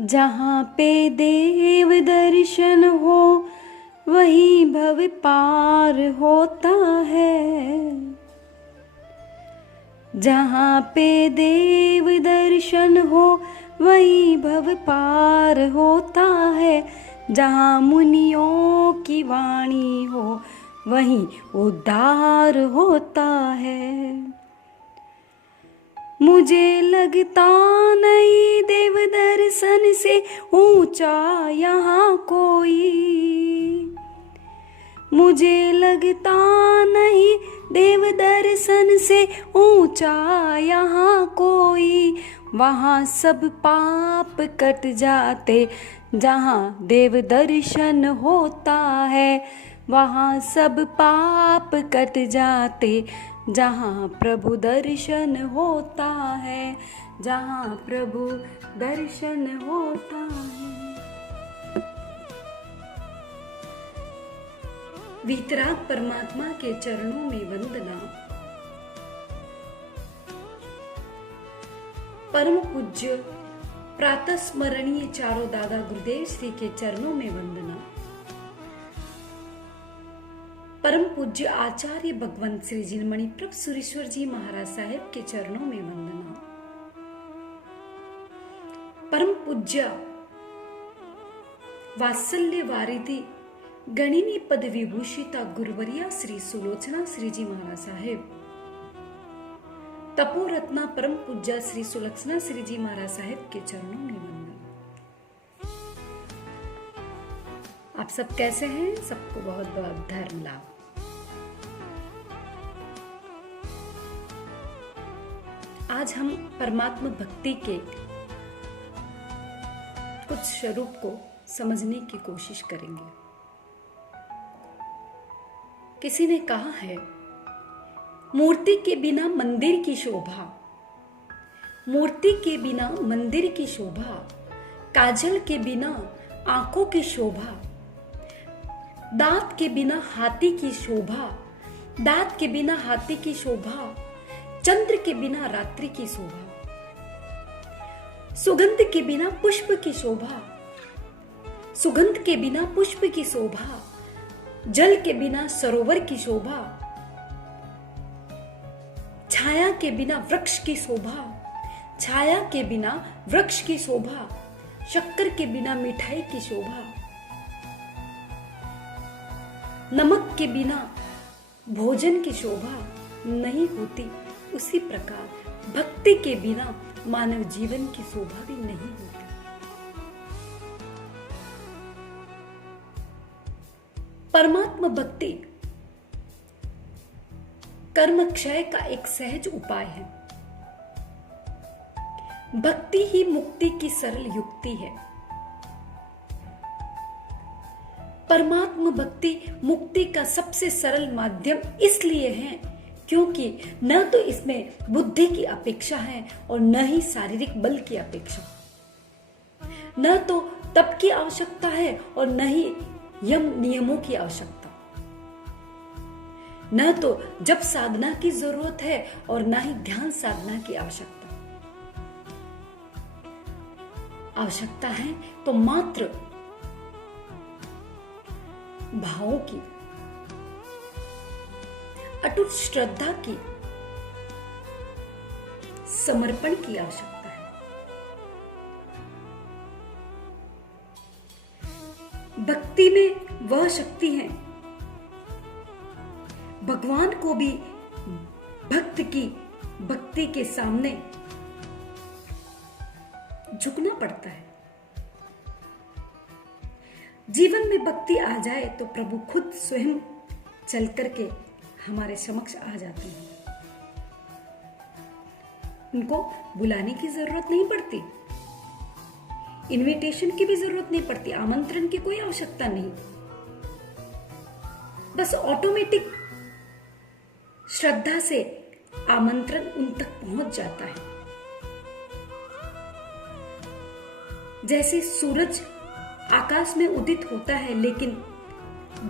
जहाँ पे देव दर्शन हो वहीं भव पार होता है। जहाँ पे देव दर्शन हो वहीं भव पार होता है। जहाँ मुनियों की वाणी हो वहीं उद्धार होता है। मुझे लगता नहीं देव दर्शन से ऊंचा यहाँ कोई। मुझे लगता नहीं देव दर्शन से ऊंचा यहाँ कोई। वहाँ सब पाप कट जाते जहाँ देव दर्शन होता है। वहाँ सब पाप कट जाते जहाँ प्रभु दर्शन होता है। जहाँ प्रभु दर्शन होता है। वीतराग परमात्मा के चरणों में वंदना। परम पूज्य प्रातः स्मरणीय चारों दादा गुरुदेव श्री के चरणों में वंदना। परम पूज्य आचार्य भगवंत श्री जिनमणि प्रभ सुरेश्वर जी महाराज साहेब के चरणों में वंदना। परम पूज्य वात्सल्य वारिधि गणिनी पद विभूषिता गुरुवरिया श्री सुलोचना श्री जी महाराज साहेब। तपोरत्ना परम पूज्य श्री सुलक्षणा श्री जी महाराज साहेब के चरणों में वंदना। आप सब कैसे हैं? सबको बहुत बहुत धर्म लाभ। आज हम परमात्मा भक्ति के कुछ स्वरूप को समझने की कोशिश करेंगे। किसी ने कहा है, मूर्ति के बिना मंदिर की शोभा, मूर्ति के बिना मंदिर की शोभा, काजल के बिना आंखों की शोभा, दांत के बिना हाथी की शोभा, दांत के बिना हाथी की शोभा, चंद्र के बिना रात्रि की शोभा, सुगंध के बिना पुष्प की शोभा, सुगंध के बिना पुष्प की शोभा, जल के बिना सरोवर की शोभा, छाया के बिना वृक्ष की शोभा, छाया के बिना वृक्ष की शोभा, शक्कर के बिना मिठाई की शोभा, नमक के बिना भोजन की शोभा नहीं होती। उसी प्रकार भक्ति के बिना मानव जीवन की शोभा भी नहीं होती। परमात्मा भक्ति कर्म क्षय का एक सहज उपाय है। भक्ति ही मुक्ति की सरल युक्ति है। परमात्मा भक्ति मुक्ति का सबसे सरल माध्यम इसलिए है क्योंकि न तो इसमें बुद्धि की अपेक्षा है और न ही शारीरिक बल की अपेक्षा, न तो तप की आवश्यकता है और न ही यम नियमों की आवश्यकता, न तो जप साधना की जरूरत है और न ही ध्यान साधना की आवश्यकता। आवश्यकता है तो मात्र भावों की, अटूट श्रद्धा की, समर्पण की आवश्यकता है। भक्ति में वह शक्ति है, भगवान को भी भक्त की भक्ति के सामने झुकना पड़ता है। जीवन में भक्ति आ जाए तो प्रभु खुद स्वयं चल करके हमारे समक्ष आ जाते हैं। उनको बुलाने की जरूरत नहीं पड़ती, इनविटेशन की भी जरूरत नहीं पड़ती, आमंत्रण की कोई आवश्यकता नहीं। बस ऑटोमेटिक श्रद्धा से आमंत्रण उन तक पहुंच जाता है। जैसे सूरज आकाश में उदित होता है लेकिन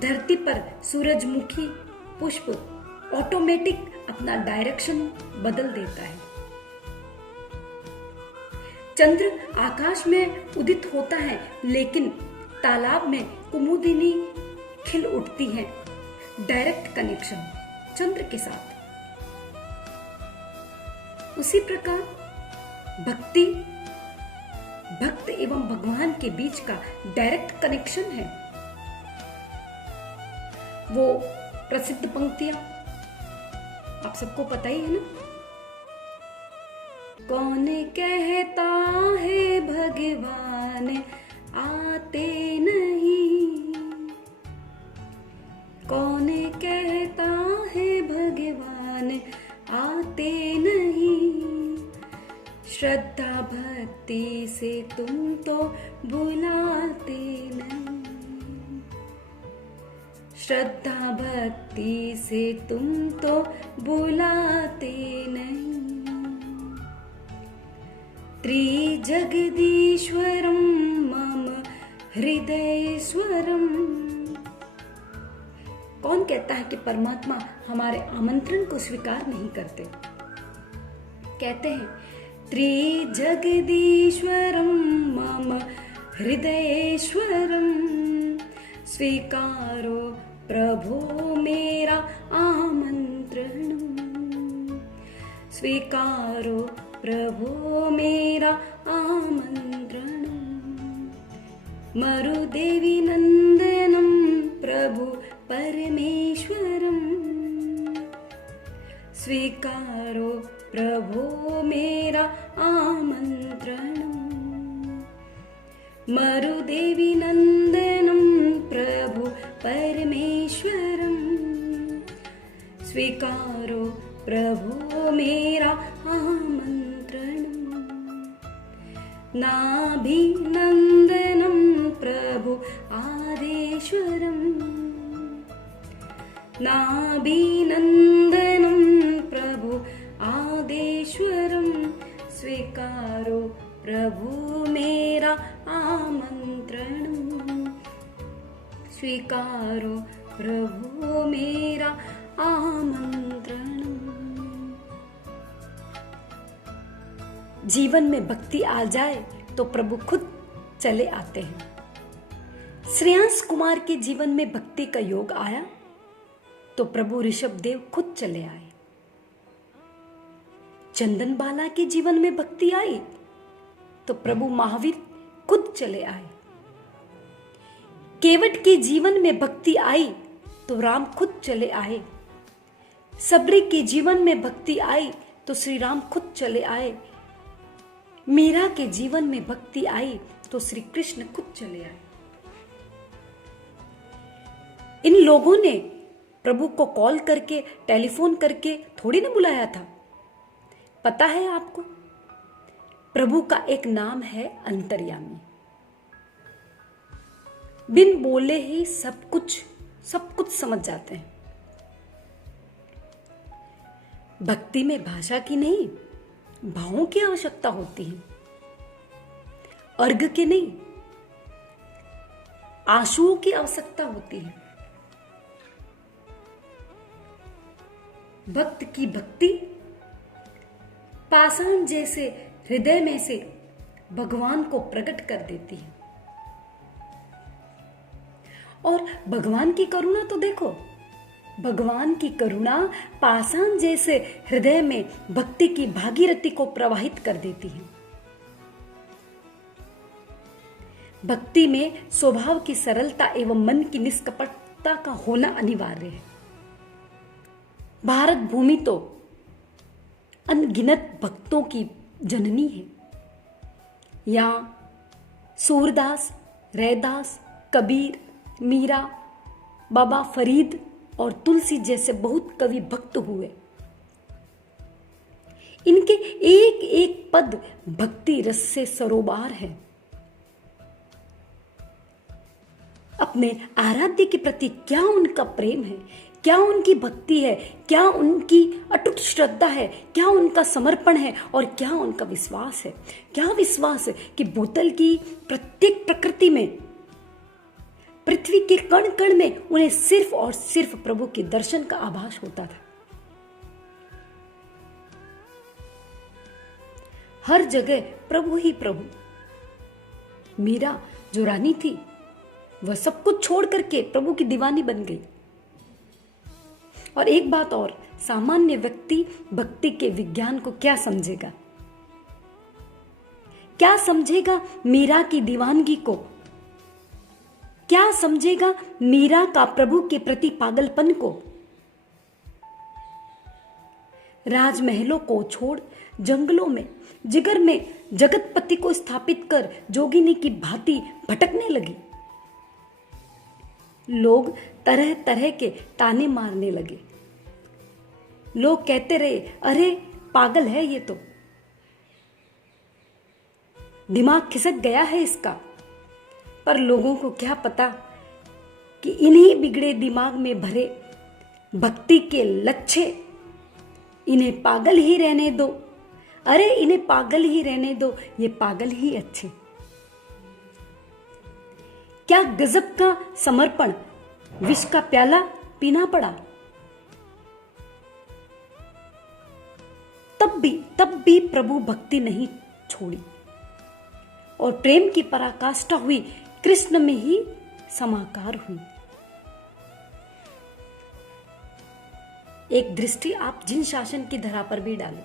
धरती पर सूरजमुखी पुष्प ऑटोमेटिक अपना डायरेक्शन बदल देता है। चंद्र आकाश में उदित होता है, लेकिन तालाब में कुमुदिनी खिल उठती है। डायरेक्ट कनेक्शन चंद्र के साथ। उसी प्रकार भक्ति भक्त एवं भगवान के बीच का डायरेक्ट कनेक्शन है। वो प्रसिद्ध पंक्तियां आप सबको पता ही है ना। कौन कहता है भगवान आते नहीं, कौन कहता है भगवान आते नहीं, श्रद्धा भक्ति से तुम तो बुलाते नहीं, श्रद्धा भक्ति से तुम तो बुलाते नहीं। त्रिजगदीश्वरम मम हृदयेश्वरम। कौन कहता है कि परमात्मा हमारे आमंत्रण को स्वीकार नहीं करते? कहते हैं त्रिजगदीश्वरम मम हृदयेश्वरम, स्वीकारो प्रभो मेरा आमंत्रण, स्वीकारो प्रभो मेरा आमंत्रण। मरुदेवी नंदनम प्रभु परमेश्वरम, स्वीकारो प्रभो मेरा आमंत्रण। मरुदेवी नंदनम प्रभु परमेश्वरम, स्वीकारो प्रभो मेरा आमंत्रण। नाभिनंदनम प्रभु आदेश्वरम, नाभिनंदनम प्रभु आदेश्वरम, स्वीकारो प्रभु मेरा आमंत्रण, स्वीकारो प्रभु मेरा आमंत्रण। जीवन में भक्ति आ जाए तो प्रभु खुद चले आते हैं। श्रेयांश कुमार के जीवन में भक्ति का योग आया तो प्रभु ऋषभदेव खुद चले आए। चंदन बाला के जीवन में भक्ति आई तो प्रभु महावीर खुद चले आए। केवट के जीवन में भक्ति आई तो राम खुद चले आए। सबरी के जीवन में भक्ति आई तो श्री राम खुद चले आए। मीरा के जीवन में भक्ति आई तो श्री कृष्ण खुद चले आए। इन लोगों ने प्रभु को कॉल करके, टेलीफोन करके थोड़ी ना बुलाया था। पता है आपको, प्रभु का एक नाम है अंतर्यामी। बिन बोले ही सब कुछ समझ जाते हैं। भक्ति में भाषा की नहीं, भावों की आवश्यकता होती है, अर्घ की नहीं, आंसुओं की आवश्यकता होती है। भक्त की भक्ति पाषाण जैसे हृदय में से भगवान को प्रकट कर देती है। और भगवान की करुणा तो देखो, भगवान की करुणा पाषाण जैसे हृदय में भक्ति की भागीरथी को प्रवाहित कर देती है। भक्ति में स्वभाव की सरलता एवं मन की निष्कपटता का होना अनिवार्य है। भारत भूमि तो अनगिनत भक्तों की जननी है। यहाँ सूरदास, रैदास, कबीर, मीरा, बाबा फरीद और तुलसी जैसे बहुत कवि भक्त हुए। इनके एक एक पद भक्ति रस से सरोबार है। अपने आराध्य के प्रति क्या उनका प्रेम है, क्या उनकी भक्ति है, क्या उनकी अटूट श्रद्धा है, क्या उनका समर्पण है और क्या उनका विश्वास है। क्या विश्वास है कि बोतल की प्रत्येक प्रकृति में, पृथ्वी के कण कण में उन्हें सिर्फ और सिर्फ प्रभु के दर्शन का आभास होता था। हर जगह प्रभु ही प्रभु। मीरा जो रानी थी वह सब कुछ छोड़ करके प्रभु की दीवानी बन गई। और एक बात और, सामान्य व्यक्ति भक्ति के विज्ञान को क्या समझेगा? क्या समझेगा मीरा की दीवानगी को? क्या समझेगा मीरा का प्रभु के प्रति पागलपन को? राजमहलों को छोड़ जंगलों में, जिगर में जगतपति को स्थापित कर जोगिनी की भांति भटकने लगी। लोग तरह तरह के ताने मारने लगे। लोग कहते रहे, अरे पागल है ये तो, दिमाग खिसक गया है इसका। पर लोगों को क्या पता कि इन्हीं बिगड़े दिमाग में भरे भक्ति के लच्छे, इन्हें पागल ही रहने दो, अरे इन्हें पागल ही रहने दो, ये पागल ही अच्छे। क्या गजब का समर्पण, विष का प्याला पीना पड़ा। तब भी प्रभु भक्ति नहीं छोड़ी और प्रेम की पराकाष्ठा हुई, कृष्ण में ही समाकार हुई। एक दृष्टि आप जिन शासन की धरा पर भी डालो।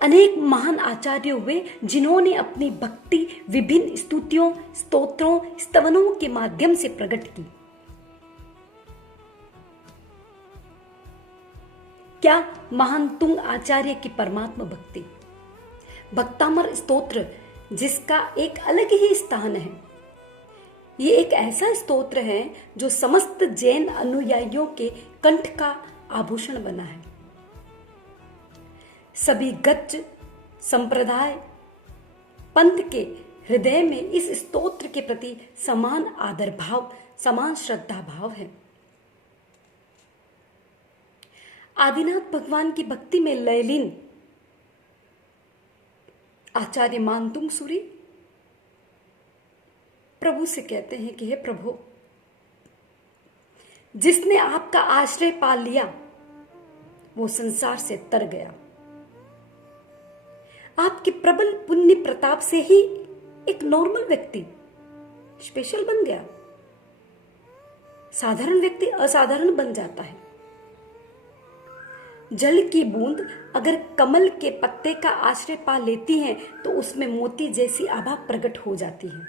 अनेक महान आचार्य हुए जिन्होंने अपनी भक्ति विभिन्न स्तुतियों, स्तोत्रों, स्तवनों के माध्यम से प्रकट की। क्या महान तुंग आचार्य की परमात्मा भक्ति, भक्तामर स्तोत्र जिसका एक अलग ही स्थान है। ये एक ऐसा स्तोत्र है जो समस्त जैन अनुयायियों के कंठ का आभूषण बना है। सभी गच्छ संप्रदाय पंथ के हृदय में इस स्तोत्र के प्रति समान आदर भाव, समान श्रद्धा भाव है। आदिनाथ भगवान की भक्ति में लयलीन आचार्य मानतुंग सूरी प्रभु से कहते हैं कि हे प्रभु, जिसने आपका आश्रय पा लिया वो संसार से तर गया। आपके प्रबल पुण्य प्रताप से ही एक नॉर्मल व्यक्ति स्पेशल बन गया। साधारण व्यक्ति असाधारण बन जाता है। जल की बूंद अगर कमल के पत्ते का आश्रय पा लेती है तो उसमें मोती जैसी आभा प्रकट हो जाती है,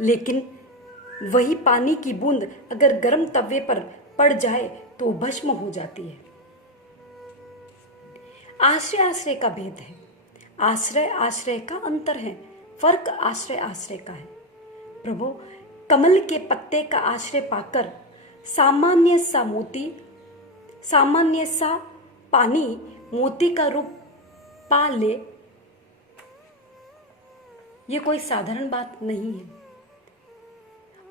लेकिन वही पानी की बूंद अगर गर्म तवे पर पड़ जाए तो भस्म हो जाती है। आश्रय आश्रय का भेद है, आश्रय आश्रय का अंतर है, फर्क आश्रय आश्रय का है। प्रभु कमल के पत्ते का आश्रय पाकर सामान्य सा मोती, सामान्य सा पानी मोती का रूप पा ले, ये कोई साधारण बात नहीं है।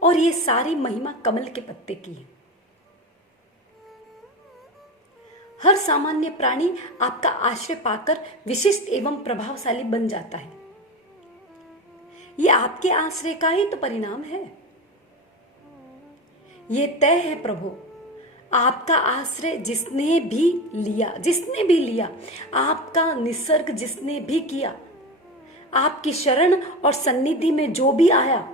और ये सारी महिमा कमल के पत्ते की है। हर सामान्य प्राणी आपका आश्रय पाकर विशिष्ट एवं प्रभावशाली बन जाता है। ये आपके आश्रय का ही तो परिणाम है। ये तय है प्रभु, आपका आश्रय जिसने भी लिया, आपका निसर्ग जिसने भी किया, आपकी शरण और सन्निधि में जो भी आया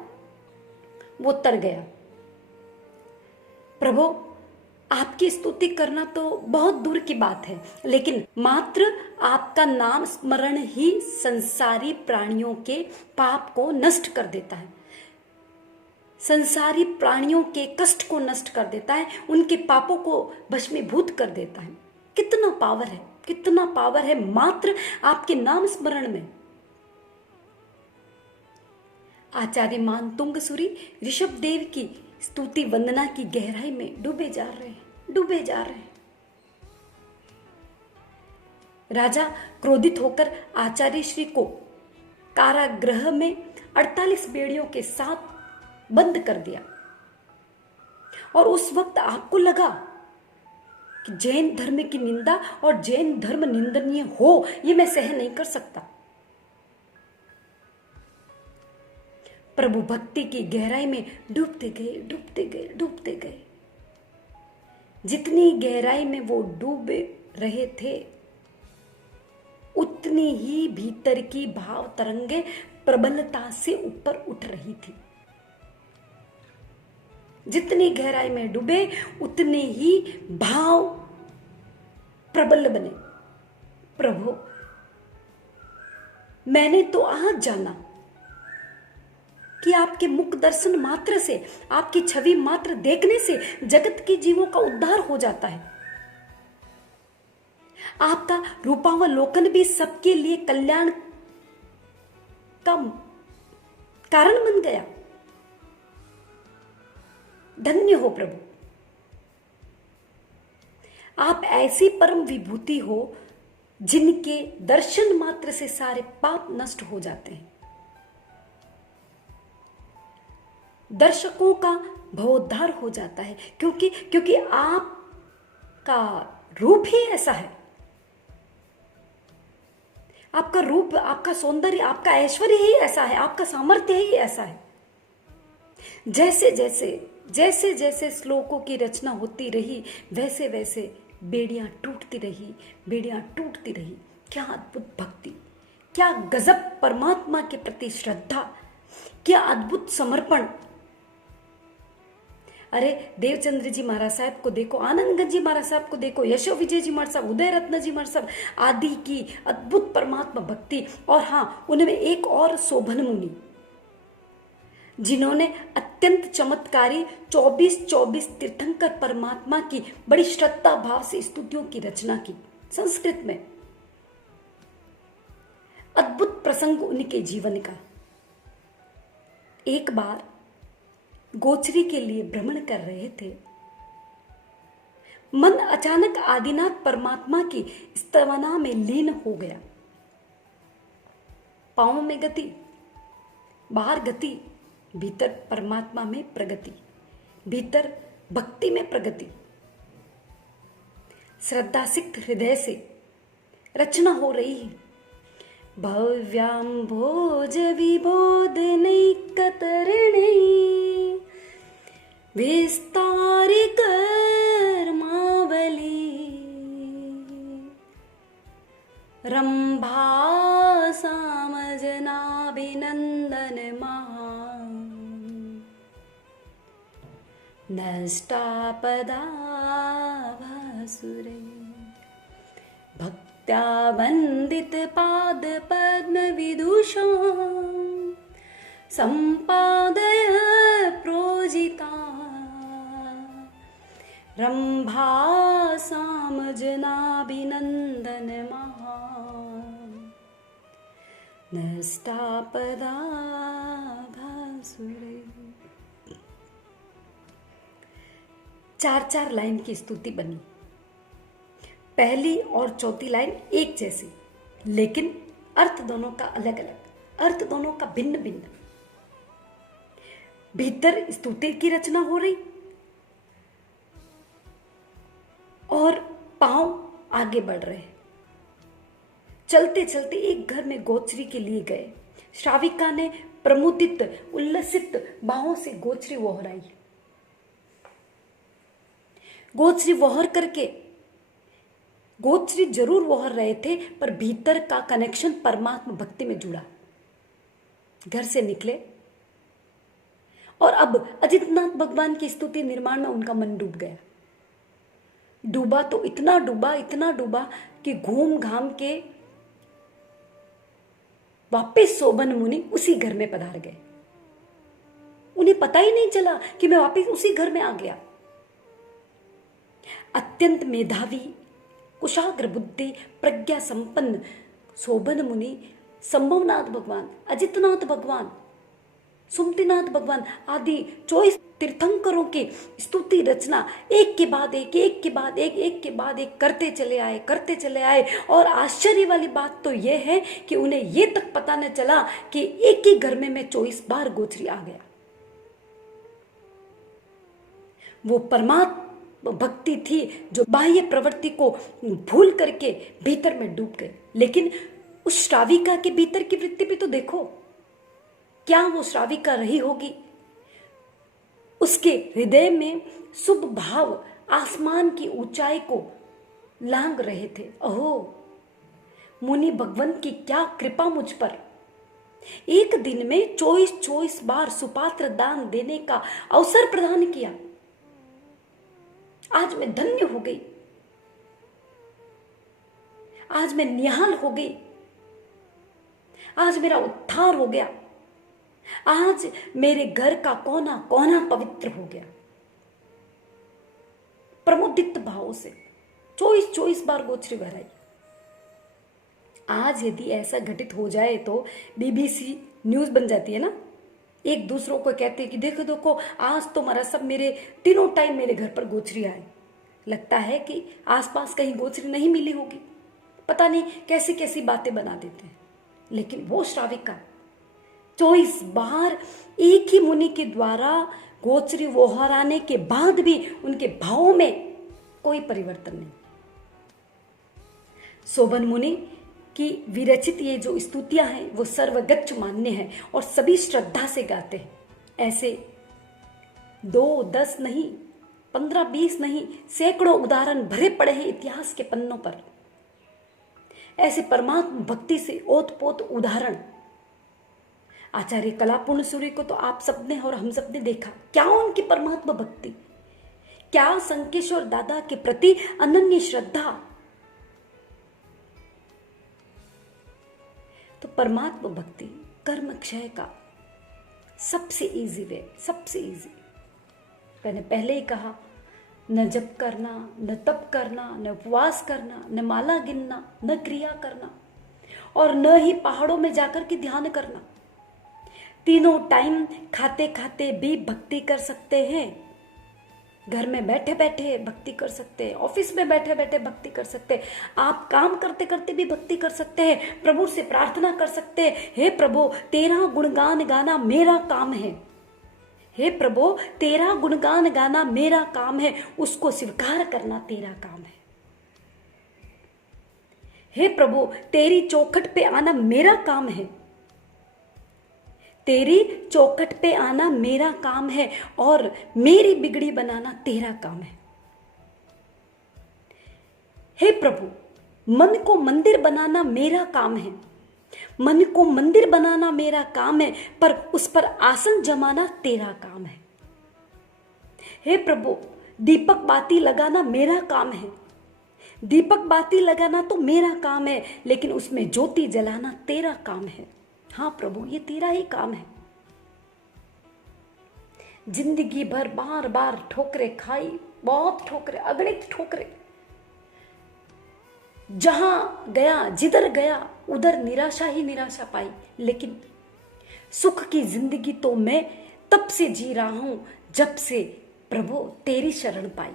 वो तर गया। प्रभु आपकी स्तुति करना तो बहुत दूर की बात है, लेकिन मात्र आपका नाम स्मरण ही संसारी प्राणियों के पाप को नष्ट कर देता है, संसारी प्राणियों के कष्ट को नष्ट कर देता है, उनके पापों को भस्मीभूत कर देता है। कितना पावर है, कितना पावर है मात्र आपके नाम स्मरण में। आचार्य मानतुंग सूरी ऋषभ देव की स्तुति वंदना की गहराई में डूबे जा रहे हैं। राजा क्रोधित होकर आचार्य श्री को कारागृह में 48 बेड़ियों के साथ बंद कर दिया। और उस वक्त आपको लगा कि जैन धर्म की निंदा और जैन धर्म निंदनीय हो, ये मैं सहन नहीं कर सकता। प्रभु भक्ति की गहराई में डूबते गए। जितनी गहराई में वो डूबे रहे थे, उतनी ही भीतर की भाव तरंगे प्रबलता से ऊपर उठ रही थी। जितनी गहराई में डूबे उतने ही भाव प्रबल बने। प्रभु, मैंने तो आज जाना कि आपके मुख दर्शन मात्र से, आपकी छवि मात्र देखने से जगत के जीवों का उद्धार हो जाता है। आपका रूपावलोकन भी सबके लिए कल्याण का कारण बन गया। धन्य हो प्रभु, आप ऐसी परम विभूति हो जिनके दर्शन मात्र से सारे पाप नष्ट हो जाते हैं। दर्शकों का भवोद्धार हो जाता है, क्योंकि आपका रूप ही ऐसा है। आपका रूप, आपका सौंदर्य, आपका ऐश्वर्य ही ऐसा है, आपका सामर्थ्य ही ऐसा है। जैसे जैसे श्लोकों की रचना होती रही, वैसे वैसे बेड़ियां टूटती रही। क्या अद्भुत भक्ति, क्या गजब परमात्मा के प्रति श्रद्धा, क्या अद्भुत समर्पण। अरे देवचंद्र जी महाराज साहब को देखो, आनंदगंज जी महाराज साहब को देखो, यशो विजय जी महाराज साहब, उदय रत्न जी महाराज साहब आदि की अद्भुत परमात्मा भक्ति। और हाँ, उनमें एक और शोभन मुनि, जिन्होंने अत्यंत चमत्कारी 24 तीर्थंकर परमात्मा की बड़ी श्रद्धा भाव से स्तुतियों की रचना की संस्कृत में। अद्भुत प्रसंग उनके जीवन का। एक बार गोचरी के लिए भ्रमण कर रहे थे, मन अचानक आदिनाथ परमात्मा की स्तवना में लीन हो गया। पांव में गति, बाहर गति, भीतर परमात्मा में प्रगति, भीतर भक्ति में प्रगति। श्रद्धा सिक्त हृदय से रचना हो रही है। भव्याम्भोज विबोधनै कतरणे विस्तारि कर्मावली रंभा सामजनाभिनंदन महा नष्टापदा भासुरे भक्त्या वंदित पाद पद्म विदुषां संपादय प्रोजिता रंभा सामजनाभिनंदन महा नष्टापदा भासुरे। 4 लाइन की स्तुति बनी। पहली और चौथी लाइन एक जैसी, लेकिन अर्थ दोनों का अलग अलग, अर्थ दोनों का भिन्न भिन्न। भीतर स्तुति की रचना हो रही और पांव आगे बढ़ रहे। चलते चलते एक घर में गोचरी के लिए गए। श्राविका ने प्रमुदित उल्लसित बाहों से गोचरी वोहराई। गोचरी वोहर करके, गोचरी जरूर वोहर रहे थे, पर भीतर का कनेक्शन परमात्मा भक्ति में जुड़ा। घर से निकले और अब अजितनाथ भगवान की स्तुति निर्माण में उनका मन डूब गया। डूबा तो इतना डूबा कि घूम घाम के वापस शोभन मुनि उसी घर में पधार गए। उन्हें पता ही नहीं चला कि मैं वापस उसी घर में आ गया। अत्यंत मेधावी, कुशाग्र बुद्धि, प्रज्ञा संपन्न शोभन मुनि, संभवनाथ भगवान, अजितनाथ भगवान, सुमतिनाथ भगवान आदि 24 तीर्थंकरों की स्तुति रचना एक के बाद एक करते चले आए। और आश्चर्य वाली बात तो यह है कि उन्हें यह तक पता न चला कि एक ही घर में मैं 24 बार गोचरी आ गया। वो परमात्मा भक्ति थी जो बाह्य प्रवृत्ति को भूल करके भीतर में डूब गए। लेकिन उस श्राविका के भीतर की वृत्ति भी तो देखो, क्या वो श्राविका रही होगी? उसके हृदय में शुभ भाव आसमान की ऊंचाई को लांग रहे थे। अहो मुनि भगवंत की क्या कृपा मुझ पर, एक दिन में 24 बार सुपात्र दान देने का अवसर प्रदान किया। आज मैं धन्य हो गई, आज मैं निहाल हो गई, आज मेरा उद्धार हो गया, आज मेरे घर का कोना कोना पवित्र हो गया। प्रमुदित भाव से 24 बार गोचरी भराई। आज यदि ऐसा घटित हो जाए तो बीबीसी न्यूज बन जाती है ना। एक दूसरों को कहते हैं कि देखो देखो आज तो हमारा सब मेरे तीनों टाइम मेरे घर पर गोचरी आए। लगता है कि आसपास कहीं गोचरी नहीं मिली होगी, पता नहीं कैसी कैसी बातें बना देते हैं। लेकिन वो श्राविका 24 बार एक ही मुनि के द्वारा गोचरी वोहराने के बाद भी उनके भाव में कोई परिवर्तन नहीं। शोभन मुनि की विरचित ये जो स्तुतियां हैं वो सर्वगच्छ मान्य है और सभी श्रद्धा से गाते हैं। ऐसे 2, 10 नहीं, 15, 20 नहीं, सैकड़ों उदाहरण भरे पड़े हैं इतिहास के पन्नों पर। ऐसे परमात्मा भक्ति से ओतपोत उदाहरण। आचार्य कलापूर्ण सूर्य को तो आप सबने और हम सबने देखा, क्या उनकी परमात्मा भक्ति, क्या संकेश्वर दादा के प्रति अनन्य श्रद्धा। तो परमात्मा भक्ति कर्म क्षय का सबसे इजी वे, सबसे इजी। मैंने पहले ही कहा, न जप करना, न तप करना, न उपवास करना, न माला गिनना, न क्रिया करना, और न ही पहाड़ों में जाकर के ध्यान करना। तीनों टाइम खाते खाते भी भक्ति कर सकते हैं, घर में बैठे बैठे भक्ति कर सकते हैं, ऑफिस में बैठे बैठे भक्ति कर सकते हैं, आप काम करते करते भी भक्ति कर सकते हैं, प्रभु से प्रार्थना कर सकते हैं, हे प्रभु तेरा गुणगान गाना मेरा काम है, हे प्रभु तेरा गुणगान गाना मेरा काम है, उसको स्वीकार करना तेरा काम है। हे प्रभु तेरी चौखट पे आना मेरा काम है, तेरी चौखट पे आना मेरा काम है, और मेरी बिगड़ी बनाना तेरा काम है। हे प्रभु मन को मंदिर बनाना मेरा काम है, मन को मंदिर बनाना मेरा काम है, पर उस पर आसन जमाना तेरा काम है। हे प्रभु दीपक बाती लगाना मेरा काम है, दीपक बाती लगाना तो मेरा काम है, लेकिन उसमें ज्योति जलाना तेरा काम है। हाँ प्रभु ये तेरा ही काम है। जिंदगी भर बार बार ठोकरें खाई, बहुत ठोकरें, अगणित ठोकरें, जहां गया जिधर गया उधर निराशा ही निराशा पाई, लेकिन सुख की जिंदगी तो मैं तब से जी रहा हूं जब से प्रभु तेरी शरण पाई।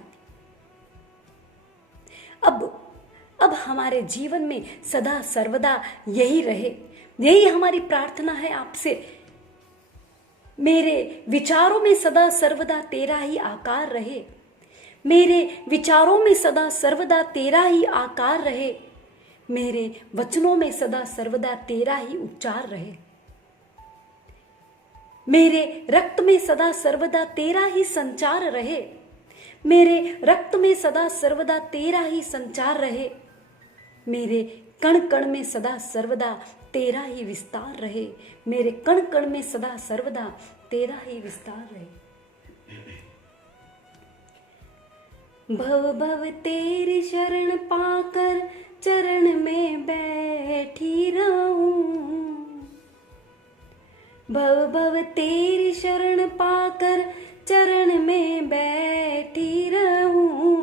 अब हमारे जीवन में सदा सर्वदा यही रहे, यही हमारी प्रार्थना है आपसे। मेरे विचारों में सदा सर्वदा तेरा ही आकार रहे, मेरे विचारों में सदा सर्वदा तेरा ही आकार रहे, मेरे वचनों में सदा सर्वदा तेरा ही उच्चार रहे, मेरे रक्त में सदा सर्वदा तेरा ही संचार रहे, मेरे रक्त में सदा सर्वदा तेरा ही संचार रहे, मेरे कण कण में सदा सर्वदा तेरा ही विस्तार रहे, मेरे कण कण में सदा सर्वदा तेरा ही विस्तार रहे। भव भव तेरी शरण पाकर चरण में बैठी रहूं, भव भव तेरी शरण पाकर चरण में बैठी रहूं,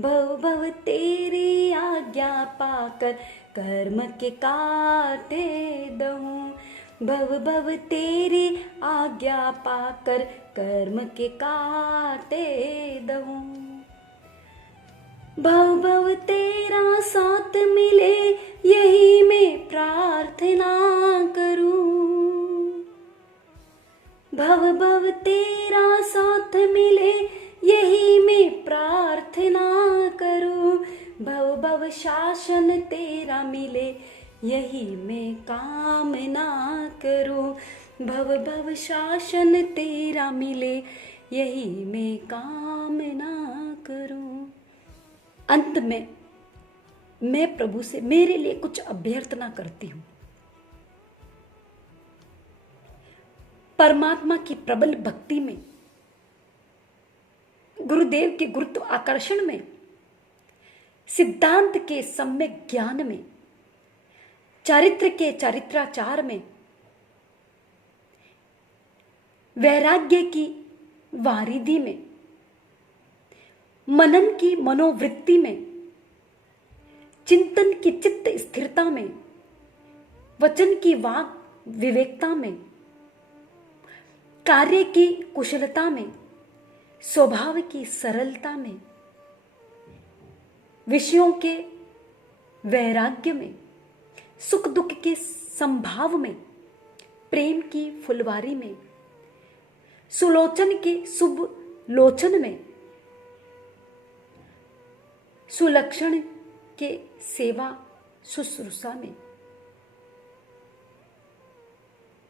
भव भव तेरी आज्ञा पाकर कर्म के काटे दहूं, भव भव तेरी आज्ञा पाकर कर्म के काटे दहूं, भव भव तेरा साथ मिले यही मैं प्रार्थना करूं, भव भव तेरा साथ मिले यही मैं प्रार्थना करूं, भव भव शासन तेरा मिले यही मैं कामना करूं, भव भव शासन तेरा मिले यही मैं कामना करूं। अंत में मैं प्रभु से मेरे लिए कुछ अभ्यर्थना करती हूं। परमात्मा की प्रबल भक्ति में, गुरुदेव के गुरुत्व आकर्षण में, सिद्धांत के सम्यक ज्ञान में, चारित्र के चारित्राचार में, वैराग्य की वारिधि में, मनन की मनोवृत्ति में, चिंतन की चित्त स्थिरता में, वचन की वाक विवेकता में, कार्य की कुशलता में, स्वभाव की सरलता में, विषयों के वैराग्य में, सुख दुख के संभाव में, प्रेम की फुलवारी में, सुलोचन के शुभ लोचन में, सुलक्षण के सेवा शुश्रूषा में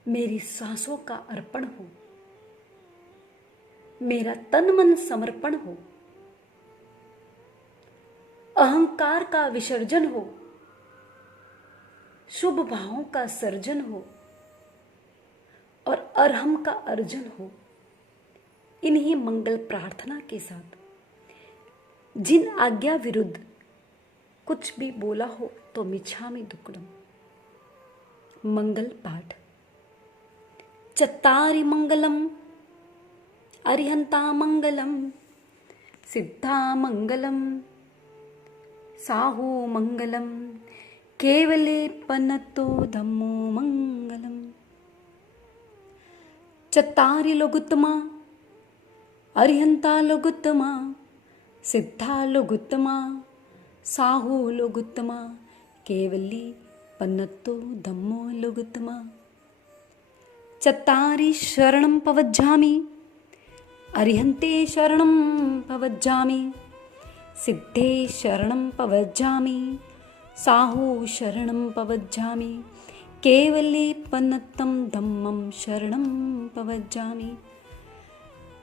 मेरी सांसों का अर्पण हो, मेरा तन मन समर्पण हो, अहंकार का विसर्जन हो, शुभ भावों का सर्जन हो और अरहम का अर्जन हो। इन्हीं मंगल प्रार्थना के साथ जिन आज्ञा विरुद्ध कुछ भी बोला हो तो मिच्छामि दुक्कडम। मंगल पाठ। चत्तारि मंगलम अरिहंता मंगलम सिद्धा मंगलम साहू मंगलम केवले पनतो धम्मो मंगलम। चत्तारि लोगुत्तमा अरिहंता लोगुत्तमा सिद्धा लोगुत्तमा साहू लोगुत्तमा केवली पन्नतो धम्मो लोगुत्तमा। चत्तारि शरणं पवज्जामि अरिहन्ते शरणं पवज्जामि सिद्धे शरणं पवज्जामि साहू शरणं पवज्जामि केवले पन्नतं धम्मं शरणं पवज्जामि।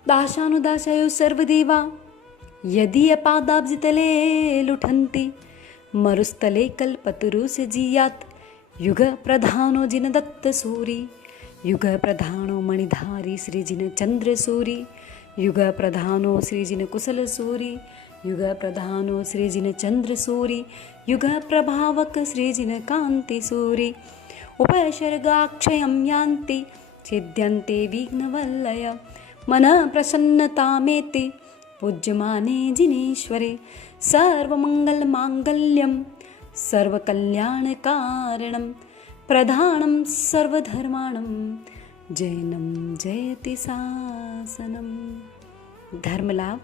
दाशानुदाशयो सर्वदेवा यदि अपादाब्जतले लुठन्ति मरुस्थले कल्पतरु से जीयात्। युग प्रधानो जिन दत्त सूरी युग प्रधानो मणिधारी श्रीजिन चंद्र सूरी युग प्रधानो श्रीजिन कुशल सूरी युग प्रधानो श्रीजिन चंद्र सूरी युग प्रभावक श्रीजिन कांति सूरी। उपसर्गाक्षयं यान्ति छिद्यन्ते विघ्नवल्लय मन प्रसन्नतामेति पूज्यमाने जिनेश्वरे। सर्वमंगल मांगल्यं सर्वकल्याणकारणं प्रधानं सर्वधर्माणं जैनं जयति शासनम्। धर्म लाभ